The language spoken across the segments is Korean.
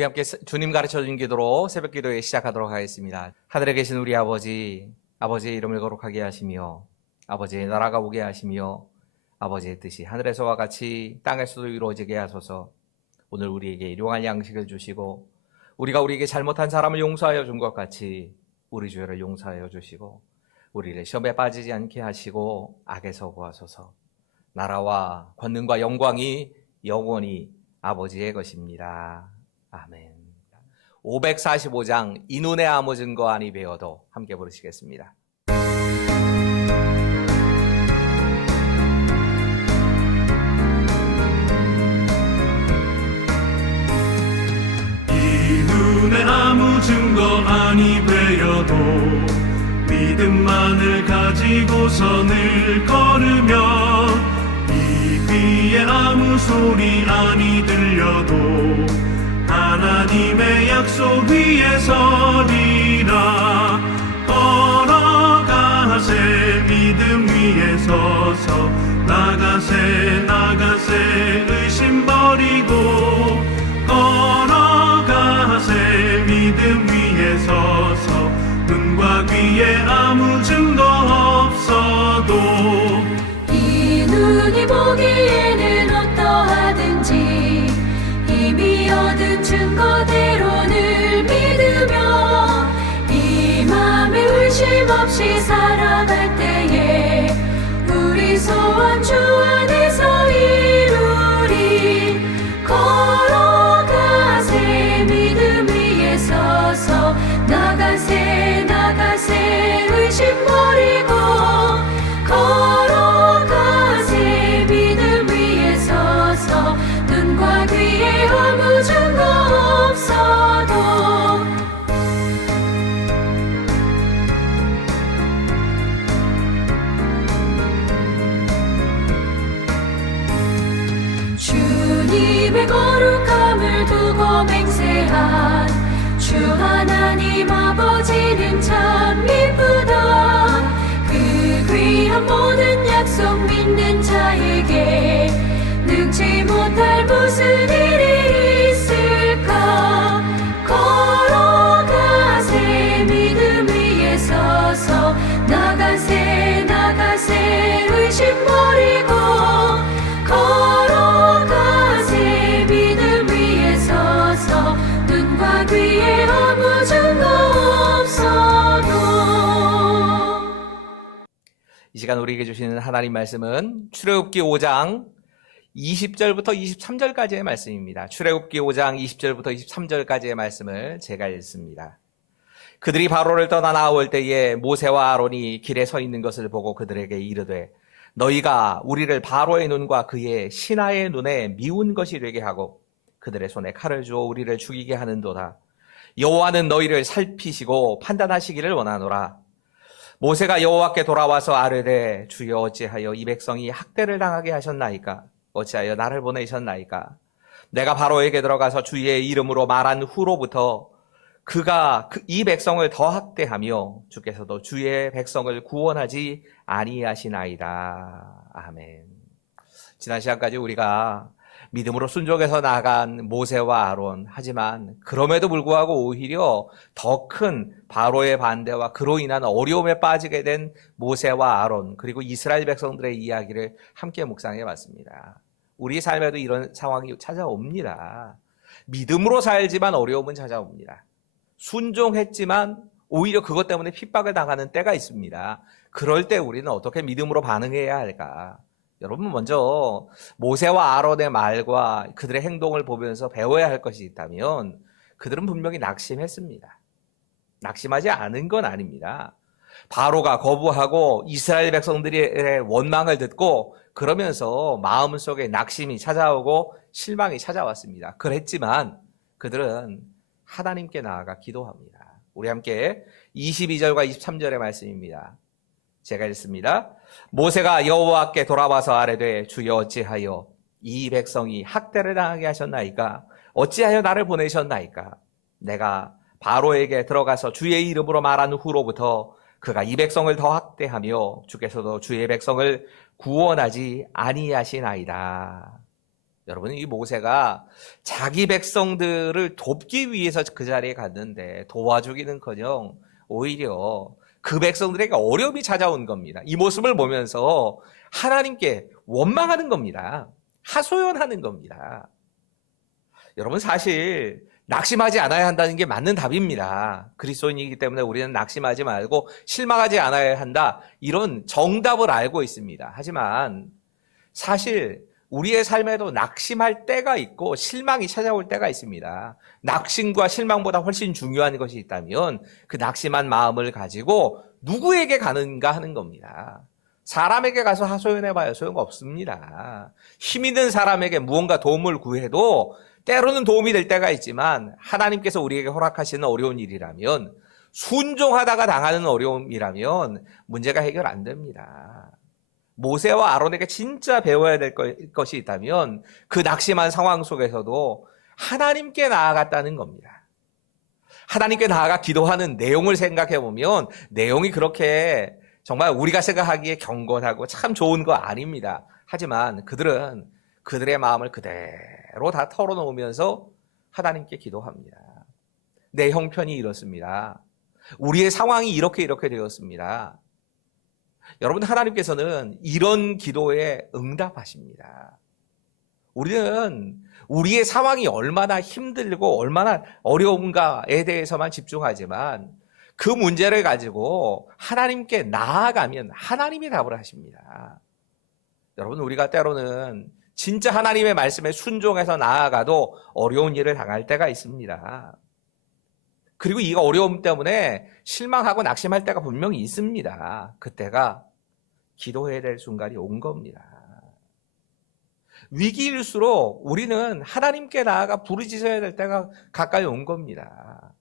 우리 함께 주님 가르쳐준 기도로 새벽 기도에 시작하도록 하겠습니다. 하늘에 계신 우리 아버지, 아버지의 이름을 거룩하게 하시며 아버지의 나라가 오게 하시며 아버지의 뜻이 하늘에서와 같이 땅에서도 이루어지게 하소서. 오늘 우리에게 일용할 양식을 주시고 우리가 우리에게 잘못한 사람을 용서하여 준 것 같이 우리 죄를 용서하여 주시고 우리를 시험에 빠지지 않게 하시고 악에서 구하소서. 나라와 권능과 영광이 영원히 아버지의 것입니다. 아멘. 545장 이 눈에 아무 증거 아니 배워도 함께 부르시겠습니다. 이 눈에 아무 증거 아니 배워도 믿음만을 가지고서 늘 걸으며 이 귀에 아무 소리 아니 들려도 하나님의 약속 위에 서리라. 걸어가세 믿음 위에 서서 나가세 의심 버리고 걸어가세 믿음 위에 서서 눈과 귀에 아무 증거 없어도 이 눈이 보기에는 어떠하든지 이미 얻은 증거대로 늘 믿으며 이 맘에 의심 없이 살아갈 때에 우리 소원 주 안에서 이루리. 걸어가세 믿음 위에 서서 나가세 의심 버리고 걸어가세 믿음 위에 서서 눈과 귀에 아무 증거 없어도 주님의 거룩함을 두고 맹세한 주 하나님 아버지는 참 이쁘다. 그 귀한 모든 약속 믿는 자에게 능치 못할 무슨 일이 있을까. 걸어가세 믿음 위에 서서 나가세 의심 버리고 걸어가세 믿음 위에 서서 눈과 귀에 아무 증거 없어도. 이 시간 우리에게 주시는 하나님 말씀은 출애굽기 5장 20절부터 23절까지의 말씀입니다. 출애굽기 5장 20절부터 23절까지의 말씀을 제가 읽습니다. 그들이 바로를 떠나 나올 때에 모세와 아론이 길에 서 있는 것을 보고 그들에게 이르되 너희가 우리를 바로의 눈과 그의 신하의 눈에 미운 것이 되게 하고 그들의 손에 칼을 주어 우리를 죽이게 하는도다. 여호와는 너희를 살피시고 판단하시기를 원하노라. 모세가 여호와께 돌아와서 아뢰되 주여 어찌하여 이 백성이 학대를 당하게 하셨나이까? 어찌하여 나를 보내셨나이까? 내가 바로에게 들어가서 주의 이름으로 말한 후로부터 그가 이 백성을 더 학대하며 주께서도 주의 백성을 구원하지 아니하시나이다. 아멘. 지난 시간까지 우리가 믿음으로 순종해서 나간 모세와 아론, 하지만 그럼에도 불구하고 오히려 더 큰 바로의 반대와 그로 인한 어려움에 빠지게 된 모세와 아론, 그리고 이스라엘 백성들의 이야기를 함께 묵상해 봤습니다. 우리 삶에도 이런 상황이 찾아옵니다. 믿음으로 살지만 어려움은 찾아옵니다. 순종했지만 오히려 그것 때문에 핍박을 당하는 때가 있습니다. 그럴 때 우리는 어떻게 믿음으로 반응해야 할까? 여러분, 먼저 모세와 아론의 말과 그들의 행동을 보면서 배워야 할 것이 있다면 그들은 분명히 낙심했습니다. 낙심하지 않은 건 아닙니다. 바로가 거부하고 이스라엘 백성들의 원망을 듣고 그러면서 마음속에 낙심이 찾아오고 실망이 찾아왔습니다. 그랬지만 그들은 하나님께 나아가 기도합니다. 우리 함께 22절과 23절의 말씀입니다. 제가 읽습니다. 모세가 여호와께 돌아와서 아뢰되 주여 어찌하여 이 백성이 학대를 당하게 하셨나이까? 어찌하여 나를 보내셨나이까? 내가 바로에게 들어가서 주의 이름으로 말한 후로부터 그가 이 백성을 더 학대하며 주께서도 주의 백성을 구원하지 아니하시나이다. 여러분, 이 모세가 자기 백성들을 돕기 위해서 그 자리에 갔는데 도와주기는커녕 오히려 그 백성들에게 어려움이 찾아온 겁니다. 이 모습을 보면서 하나님께 원망하는 겁니다. 하소연하는 겁니다. 여러분, 사실 낙심하지 않아야 한다는 게 맞는 답입니다. 그리스도인이기 때문에 우리는 낙심하지 말고 실망하지 않아야 한다, 이런 정답을 알고 있습니다. 하지만 사실 우리의 삶에도 낙심할 때가 있고 실망이 찾아올 때가 있습니다. 낙심과 실망보다 훨씬 중요한 것이 있다면 그 낙심한 마음을 가지고 누구에게 가는가 하는 겁니다. 사람에게 가서 하소연해봐야 소용없습니다. 힘 있는 사람에게 무언가 도움을 구해도 때로는 도움이 될 때가 있지만, 하나님께서 우리에게 허락하시는 어려운 일이라면, 순종하다가 당하는 어려움이라면 문제가 해결 안 됩니다. 모세와 아론에게 진짜 배워야 될 것이 있다면 그 낙심한 상황 속에서도 하나님께 나아갔다는 겁니다. 하나님께 나아가 기도하는 내용을 생각해 보면 내용이 그렇게 정말 우리가 생각하기에 경건하고 참 좋은 거 아닙니다. 하지만 그들은 그들의 마음을 그대로 다 털어놓으면서 하나님께 기도합니다. 내 형편이 이렇습니다. 우리의 상황이 이렇게 되었습니다. 여러분, 하나님께서는 이런 기도에 응답하십니다. 우리는 우리의 상황이 얼마나 힘들고 얼마나 어려운가에 대해서만 집중하지만 그 문제를 가지고 하나님께 나아가면 하나님이 답을 하십니다. 여러분, 우리가 때로는 진짜 하나님의 말씀에 순종해서 나아가도 어려운 일을 당할 때가 있습니다. 그리고 이 어려움 때문에 실망하고 낙심할 때가 분명히 있습니다. 그때가 기도해야 될 순간이 온 겁니다. 위기일수록 우리는 하나님께 나아가 부르짖어야 될 때가 가까이 온 겁니다.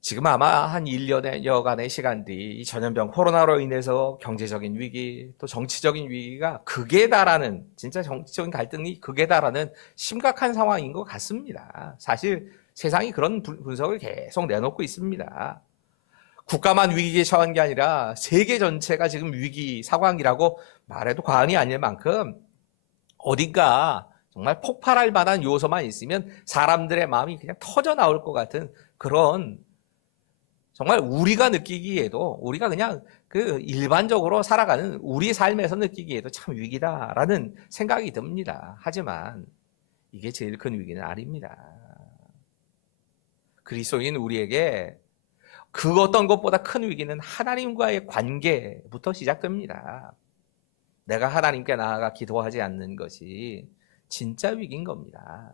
지금 아마 한 1년여간의 시간 뒤 이 전염병 코로나로 인해서 경제적인 위기, 또 정치적인 위기가 극에 달하는, 진짜 정치적인 갈등이 극에 달하는 심각한 상황인 것 같습니다. 사실 세상이 그런 분석을 계속 내놓고 있습니다. 국가만 위기에 처한 게 아니라 세계 전체가 지금 위기 상황이라고 말해도 과언이 아닐 만큼 어딘가 정말 폭발할 만한 요소만 있으면 사람들의 마음이 그냥 터져 나올 것 같은 그런, 정말 우리가 느끼기에도, 우리가 그냥 그 일반적으로 살아가는 우리 삶에서 느끼기에도 참 위기다라는 생각이 듭니다. 하지만 이게 제일 큰 위기는 아닙니다. 그리스도인 우리에게 그 어떤 것보다 큰 위기는 하나님과의 관계부터 시작됩니다. 내가 하나님께 나아가 기도하지 않는 것이 진짜 위기인 겁니다.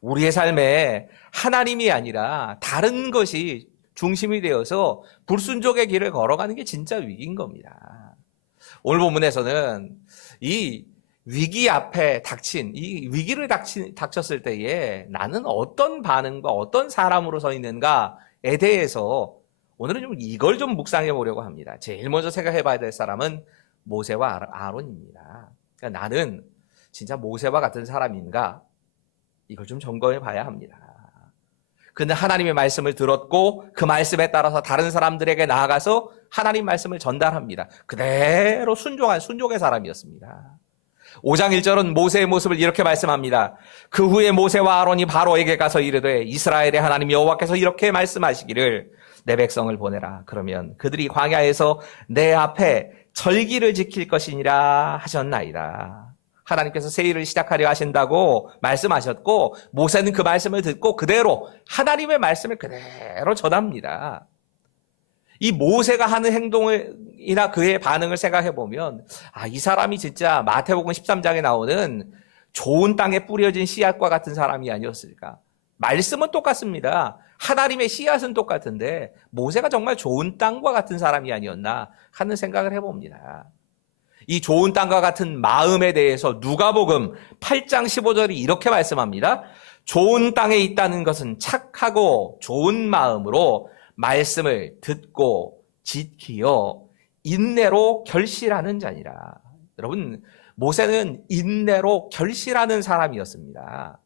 우리의 삶에 하나님이 아니라 다른 것이 중심이 되어서 불순종의 길을 걸어가는 게 진짜 위기인 겁니다. 오늘 본문에서는 이 위기 앞에 닥친, 이 위기를 닥쳤을 때에 나는 어떤 반응과 어떤 사람으로 서 있는가에 대해서 오늘은 좀 이걸 좀 묵상해 보려고 합니다. 제일 먼저 생각해 봐야 될 사람은 모세와 아론입니다. 그러니까 나는 진짜 모세와 같은 사람인가? 이걸 좀 점검해 봐야 합니다. 그는 하나님의 말씀을 들었고 그 말씀에 따라서 다른 사람들에게 나아가서 하나님 말씀을 전달합니다. 그대로 순종한 순종의 사람이었습니다. 5장 1절은 모세의 모습을 이렇게 말씀합니다. 그 후에 모세와 아론이 바로에게 가서 이르되 이스라엘의 하나님 여호와께서 이렇게 말씀하시기를 내 백성을 보내라. 그러면 그들이 광야에서 내 앞에 절기를 지킬 것이니라 하셨나이다. 하나님께서 세일을 시작하려 하신다고 말씀하셨고 모세는 그 말씀을 듣고 그대로 하나님의 말씀을 그대로 전합니다. 이 모세가 하는 행동이나 그의 반응을 생각해 보면 이 사람이 진짜 마태복음 13장에 나오는 좋은 땅에 뿌려진 씨앗과 같은 사람이 아니었을까. 말씀은 똑같습니다. 하나님의 씨앗은 똑같은데 모세가 정말 좋은 땅과 같은 사람이 아니었나 하는 생각을 해봅니다. 이 좋은 땅과 같은 마음에 대해서 누가복음 8장 15절이 이렇게 말씀합니다. 좋은 땅에 있다는 것은 착하고 좋은 마음으로 말씀을 듣고 지키어 인내로 결실하는 자니라. 여러분, 모세는 인내로 결실하는 사람이었습니다.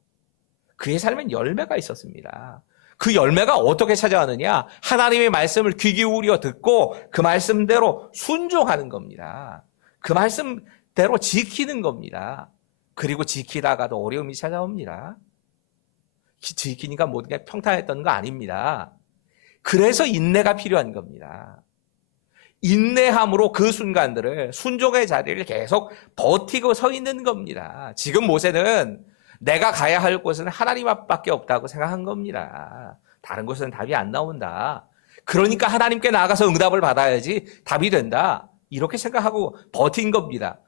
그의 삶엔 열매가 있었습니다. 그 열매가 어떻게 찾아왔느냐? 하나님의 말씀을 귀 기울여 듣고 그 말씀대로 순종하는 겁니다. 그 말씀대로 지키는 겁니다. 그리고 지키다가도 어려움이 찾아옵니다. 지키니까 모든 게 평탄했던 거 아닙니다. 그래서 인내가 필요한 겁니다. 인내함으로 그 순간들을 순종의 자리를 계속 버티고 서 있는 겁니다. 지금 모세는 내가 가야 할 곳은 하나님 앞밖에 없다고 생각한 겁니다. 다른 곳은 답이 안 나온다. 그러니까 하나님께 나아가서 응답을 받아야지 답이 된다. 이렇게 생각하고 버틴 겁니다.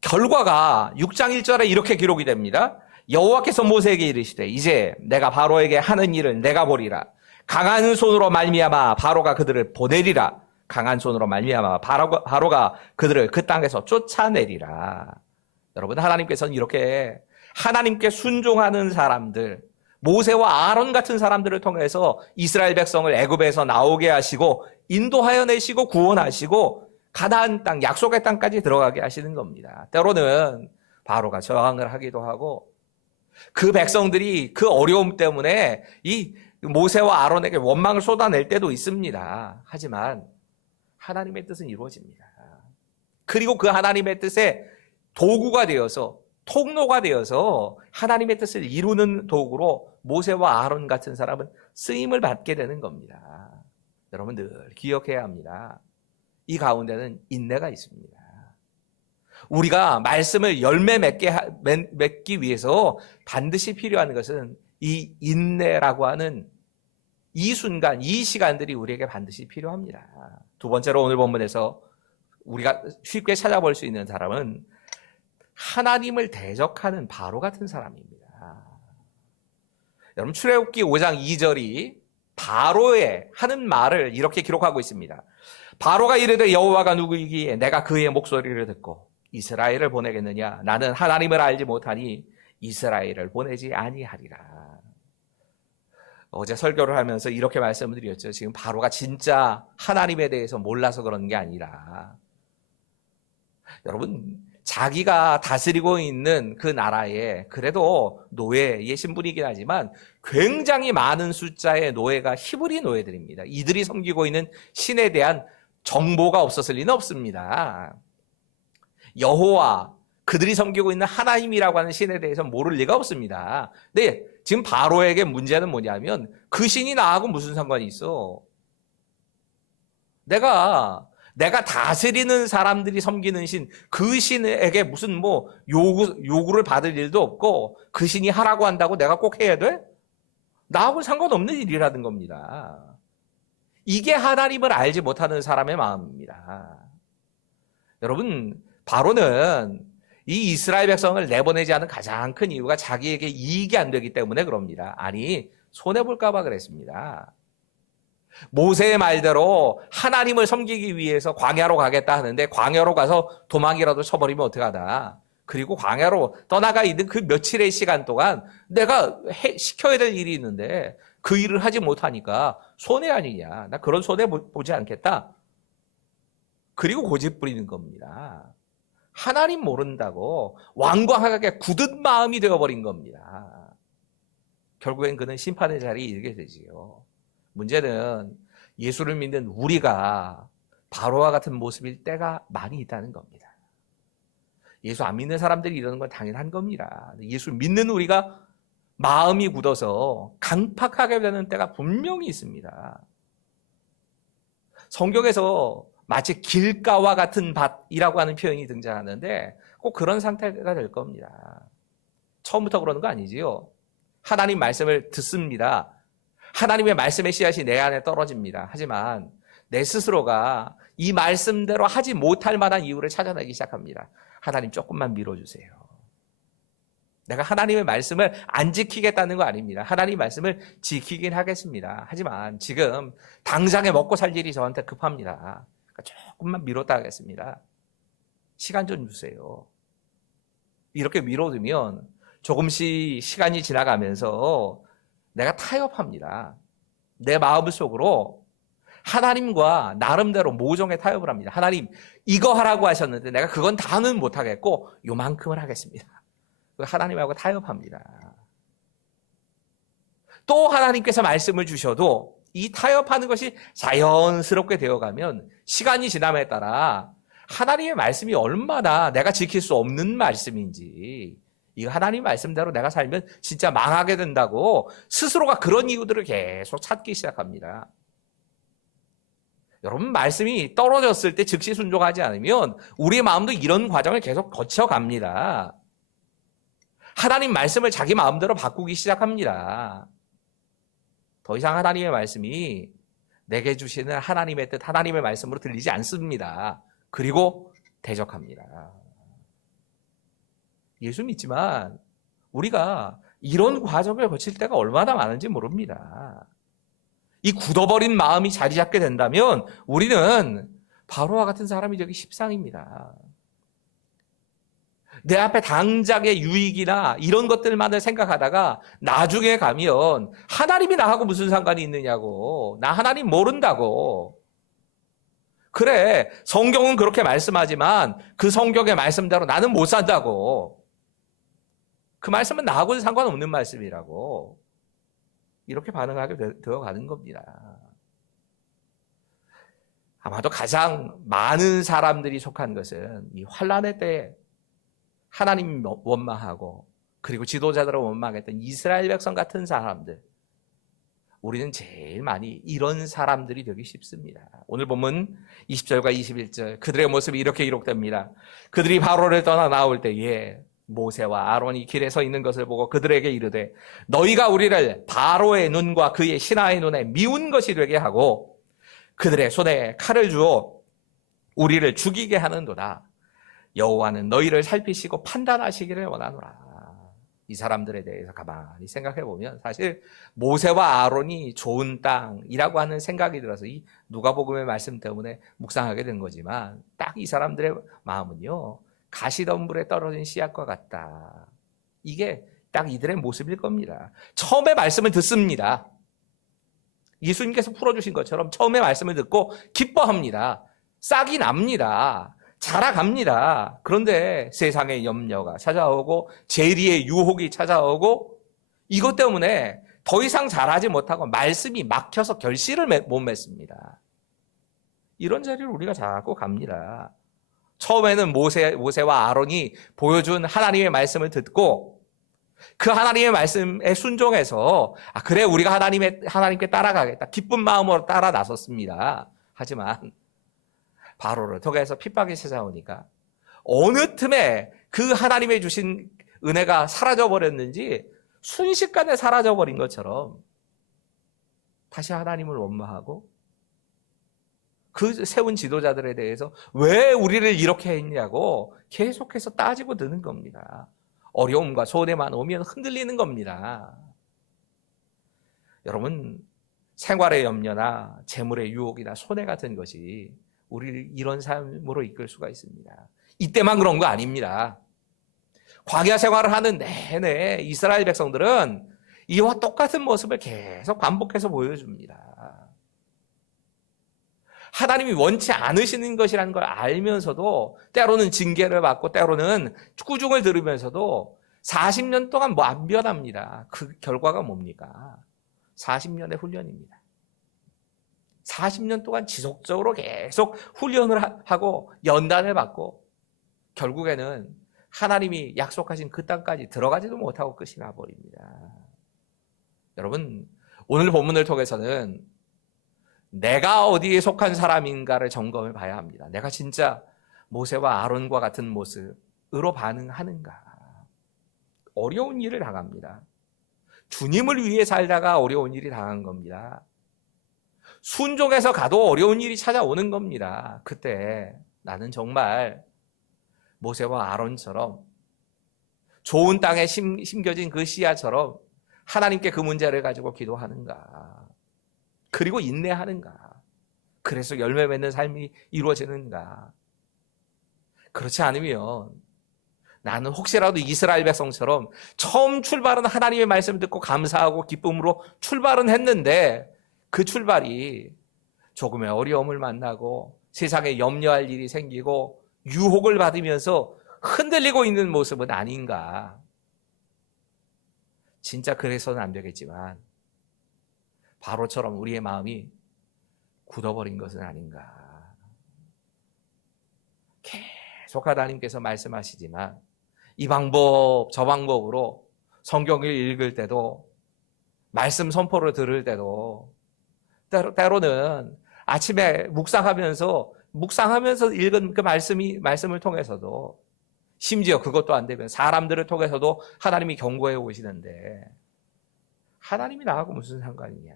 결과가 6장 1절에 이렇게 기록이 됩니다. 여호와께서 모세에게 이르시되 이제 내가 바로에게 하는 일을 내가 보리라. 강한 손으로 말미암아 바로가 그들을 보내리라. 강한 손으로 말미암아 바로가 그들을 그 땅에서 쫓아내리라. 여러분, 하나님께서는 이렇게 하나님께 순종하는 사람들, 모세와 아론 같은 사람들을 통해서 이스라엘 백성을 애굽에서 나오게 하시고 인도하여 내시고 구원하시고 가나안 땅, 약속의 땅까지 들어가게 하시는 겁니다. 때로는 바로가 저항을 하기도 하고 그 백성들이 그 어려움 때문에 이 모세와 아론에게 원망을 쏟아낼 때도 있습니다. 하지만 하나님의 뜻은 이루어집니다. 그리고 그 하나님의 뜻에 도구가 되어서, 통로가 되어서 하나님의 뜻을 이루는 도구로 모세와 아론 같은 사람은 쓰임을 받게 되는 겁니다. 여러분 늘 기억해야 합니다. 이 가운데는 인내가 있습니다. 우리가 말씀을 열매 맺기 위해서 반드시 필요한 것은 이 인내라고 하는 이 순간, 이 시간들이 우리에게 반드시 필요합니다. 두 번째로 오늘 본문에서 우리가 쉽게 찾아볼 수 있는 사람은 하나님을 대적하는 바로 같은 사람입니다. 여러분 출애굽기 5장 2절이 바로의 하는 말을 이렇게 기록하고 있습니다. 바로가 이르되 여호와가 누구이기에 내가 그의 목소리를 듣고 이스라엘을 보내겠느냐? 나는 하나님을 알지 못하니 이스라엘을 보내지 아니하리라. 어제 설교를 하면서 이렇게 말씀을 드렸죠. 지금 바로가 진짜 하나님에 대해서 몰라서 그런 게 아니라 여러분 자기가 다스리고 있는 그 나라에 그래도 노예의 신분이긴 하지만 굉장히 많은 숫자의 노예가 히브리 노예들입니다. 이들이 섬기고 있는 신에 대한 정보가 없었을 리는 없습니다. 여호와, 그들이 섬기고 있는 하나님이라고 하는 신에 대해서 모를 리가 없습니다. 근데 지금 바로에게 문제는 뭐냐면 그 신이 나하고 무슨 상관이 있어? 내가 다스리는 사람들이 섬기는 신, 그 신에게 무슨 요구를 받을 일도 없고 그 신이 하라고 한다고 내가 꼭 해야 돼? 나하고 상관없는 일이라는 겁니다. 이게 하나님을 알지 못하는 사람의 마음입니다. 여러분, 바로는 이 이스라엘 백성을 내보내지 않은 가장 큰 이유가 자기에게 이익이 안 되기 때문에 그럽니다. 아니, 손해볼까 봐 그랬습니다. 모세의 말대로 하나님을 섬기기 위해서 광야로 가겠다 하는데 광야로 가서 도망이라도 쳐버리면 어떡하다. 그리고 광야로 떠나가 있는 그 며칠의 시간 동안 내가 시켜야 될 일이 있는데 그 일을 하지 못하니까 손해 아니냐. 나 그런 손해 보지 않겠다. 그리고 고집 부리는 겁니다. 하나님 모른다고 완강하게 굳은 마음이 되어버린 겁니다. 결국엔 그는 심판의 자리에 이르게 되지요. 문제는 예수를 믿는 우리가 바로와 같은 모습일 때가 많이 있다는 겁니다. 예수 안 믿는 사람들이 이러는 건 당연한 겁니다. 예수 믿는 우리가 마음이 굳어서 강팍하게 되는 때가 분명히 있습니다. 성경에서 마치 길가와 같은 밭이라고 하는 표현이 등장하는데 꼭 그런 상태가 될 겁니다. 처음부터 그러는 거 아니지요. 하나님 말씀을 듣습니다. 하나님의 말씀의 씨앗이 내 안에 떨어집니다. 하지만 내 스스로가 이 말씀대로 하지 못할 만한 이유를 찾아내기 시작합니다. 하나님 조금만 밀어주세요. 내가 하나님의 말씀을 안 지키겠다는 거 아닙니다. 하나님 말씀을 지키긴 하겠습니다. 하지만 지금 당장에 먹고 살 일이 저한테 급합니다. 그러니까 조금만 미뤘다 하겠습니다. 시간 좀 주세요. 이렇게 미뤄두면 조금씩 시간이 지나가면서 내가 타협합니다. 내 마음 속으로 하나님과 나름대로 모종의 타협을 합니다. 하나님 이거 하라고 하셨는데 내가 그건 다는 못하겠고 요만큼을 하겠습니다. 하나님하고 타협합니다. 또 하나님께서 말씀을 주셔도 이 타협하는 것이 자연스럽게 되어가면 시간이 지남에 따라 하나님의 말씀이 얼마나 내가 지킬 수 없는 말씀인지 이 하나님 말씀대로 내가 살면 진짜 망하게 된다고 스스로가 그런 이유들을 계속 찾기 시작합니다. 여러분, 말씀이 떨어졌을 때 즉시 순종하지 않으면 우리의 마음도 이런 과정을 계속 거쳐갑니다. 하나님 말씀을 자기 마음대로 바꾸기 시작합니다. 더 이상 하나님의 말씀이 내게 주시는 하나님의 뜻, 하나님의 말씀으로 들리지 않습니다. 그리고 대적합니다. 예수 믿지만 우리가 이런 과정을 거칠 때가 얼마나 많은지 모릅니다. 이 굳어버린 마음이 자리 잡게 된다면 우리는 바로와 같은 사람이 되기 십상입니다. 내 앞에 당장의 유익이나 이런 것들만을 생각하다가 나중에 가면 하나님이 나하고 무슨 상관이 있느냐고, 나 하나님 모른다고. 그래, 성경은 그렇게 말씀하지만 그 성경의 말씀대로 나는 못 산다고. 그 말씀은 나하고는 상관없는 말씀이라고. 이렇게 반응하게 되어가는 겁니다. 아마도 가장 많은 사람들이 속한 것은 이 환난의 때에 하나님 원망하고 그리고 지도자들을 원망했던 이스라엘 백성 같은 사람들, 우리는 제일 많이 이런 사람들이 되기 쉽습니다. 오늘 본문 20절과 21절, 그들의 모습이 이렇게 기록됩니다. 그들이 바로를 떠나 나올 때에 모세와 아론이 길에 서 있는 것을 보고 그들에게 이르되 너희가 우리를 바로의 눈과 그의 신하의 눈에 미운 것이 되게 하고 그들의 손에 칼을 주어 우리를 죽이게 하는도다. 여호와는 너희를 살피시고 판단하시기를 원하노라. 이 사람들에 대해서 가만히 생각해 보면 사실 모세와 아론이 좋은 땅이라고 하는 생각이 들어서 이 누가복음의 말씀 때문에 묵상하게 된 거지만 딱 이 사람들의 마음은요, 가시덤불에 떨어진 씨앗과 같다. 이게 딱 이들의 모습일 겁니다. 처음에 말씀을 듣습니다. 예수님께서 풀어주신 것처럼 처음에 말씀을 듣고 기뻐합니다. 싹이 납니다. 자라갑니다. 그런데 세상의 염려가 찾아오고 재리의 유혹이 찾아오고 이것 때문에 더 이상 자라지 못하고 말씀이 막혀서 결실을 못 맺습니다. 이런 자리를 우리가 자꾸 갑니다. 처음에는 모세와 아론이 보여준 하나님의 말씀을 듣고 그 하나님의 말씀에 순종해서 그래 우리가 하나님께 따라가겠다 기쁜 마음으로 따라 나섰습니다. 하지만 바로를 통해서 핍박이 찾아오니까 어느 틈에 그 하나님의 주신 은혜가 사라져버렸는지 순식간에 사라져버린 것처럼 다시 하나님을 원망하고 그 세운 지도자들에 대해서 왜 우리를 이렇게 했냐고 계속해서 따지고 드는 겁니다. 어려움과 손해만 오면 흔들리는 겁니다. 여러분, 생활의 염려나 재물의 유혹이나 손해 같은 것이 우리를 이런 삶으로 이끌 수가 있습니다. 이때만 그런 거 아닙니다. 광야 생활을 하는 내내 이스라엘 백성들은 이와 똑같은 모습을 계속 반복해서 보여줍니다. 하나님이 원치 않으시는 것이라는 걸 알면서도 때로는 징계를 받고 때로는 꾸중을 들으면서도 40년 동안 안 변합니다. 그 결과가 뭡니까? 40년의 훈련입니다. 40년 동안 지속적으로 계속 훈련을 하고 연단을 받고 결국에는 하나님이 약속하신 그 땅까지 들어가지도 못하고 끝이 나버립니다. 여러분, 오늘 본문을 통해서는 내가 어디에 속한 사람인가를 점검해 봐야 합니다. 내가 진짜 모세와 아론과 같은 모습으로 반응하는가? 어려운 일을 당합니다. 주님을 위해 살다가 어려운 일이 당한 겁니다. 순종해서 가도 어려운 일이 찾아오는 겁니다. 그때 나는 정말 모세와 아론처럼 좋은 땅에 심겨진 그 씨앗처럼 하나님께 그 문제를 가지고 기도하는가? 그리고 인내하는가? 그래서 열매 맺는 삶이 이루어지는가? 그렇지 않으면 나는 혹시라도 이스라엘 백성처럼 처음 출발은 하나님의 말씀을 듣고 감사하고 기쁨으로 출발은 했는데 그 출발이 조금의 어려움을 만나고 세상에 염려할 일이 생기고 유혹을 받으면서 흔들리고 있는 모습은 아닌가? 진짜 그래서는 안 되겠지만 바로처럼 우리의 마음이 굳어버린 것은 아닌가? 계속 하나님께서 말씀하시지만 이 방법 저 방법으로 성경을 읽을 때도 말씀 선포를 들을 때도 때로는 아침에 묵상하면서 읽은 그 말씀을 통해서도 심지어 그것도 안 되면 사람들을 통해서도 하나님이 경고해 오시는데 하나님이 나하고 무슨 상관이냐?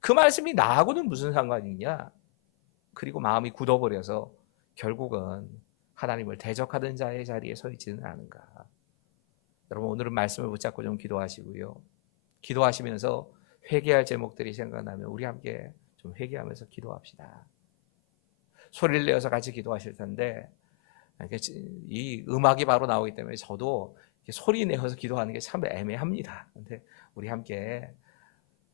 그 말씀이 나하고는 무슨 상관이냐? 그리고 마음이 굳어버려서 결국은 하나님을 대적하던 자의 자리에 서 있지는 않은가? 여러분 오늘은 말씀을 붙잡고 좀 기도하시고요. 기도하시면서 회개할 제목들이 생각나면 우리 함께 좀 회개하면서 기도합시다. 소리를 내어서 같이 기도하실 텐데 이 음악이 바로 나오기 때문에 저도 소리 내어서 기도하는 게 참 애매합니다. 근데 우리 함께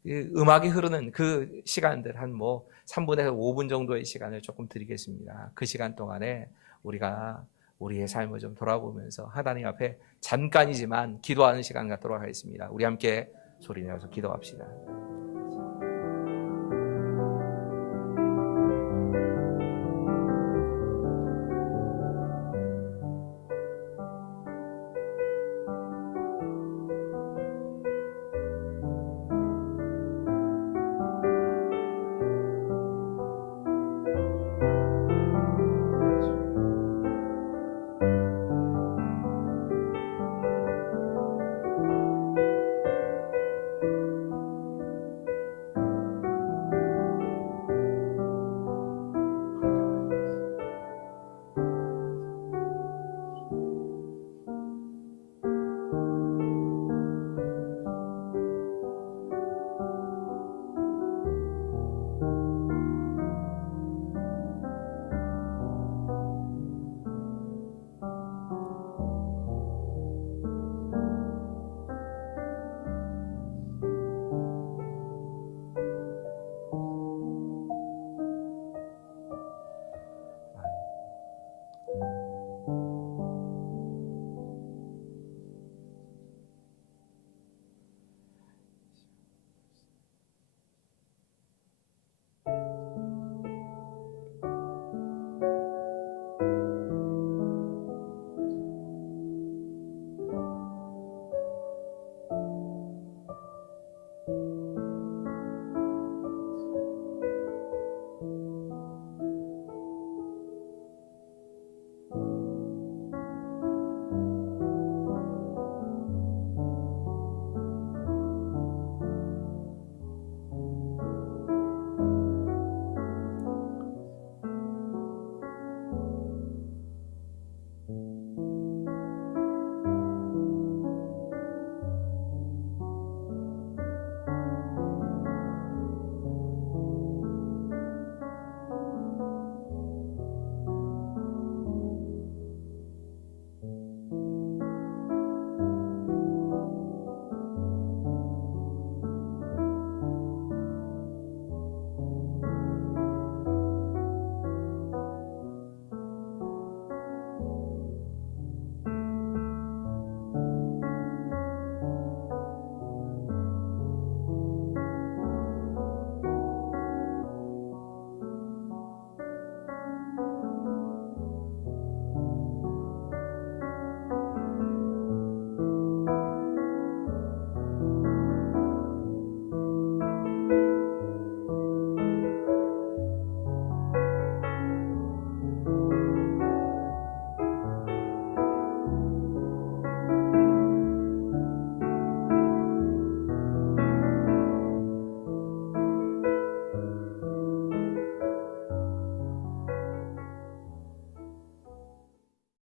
음악이 흐르는 그 시간들 한 3분에서 5분 정도의 시간을 조금 드리겠습니다. 그 시간 동안에 우리가 우리의 삶을 좀 돌아보면서 하나님 앞에 잠깐이지만 기도하는 시간 갖도록 하겠습니다. 우리 함께 소리 내어서 기도합시다.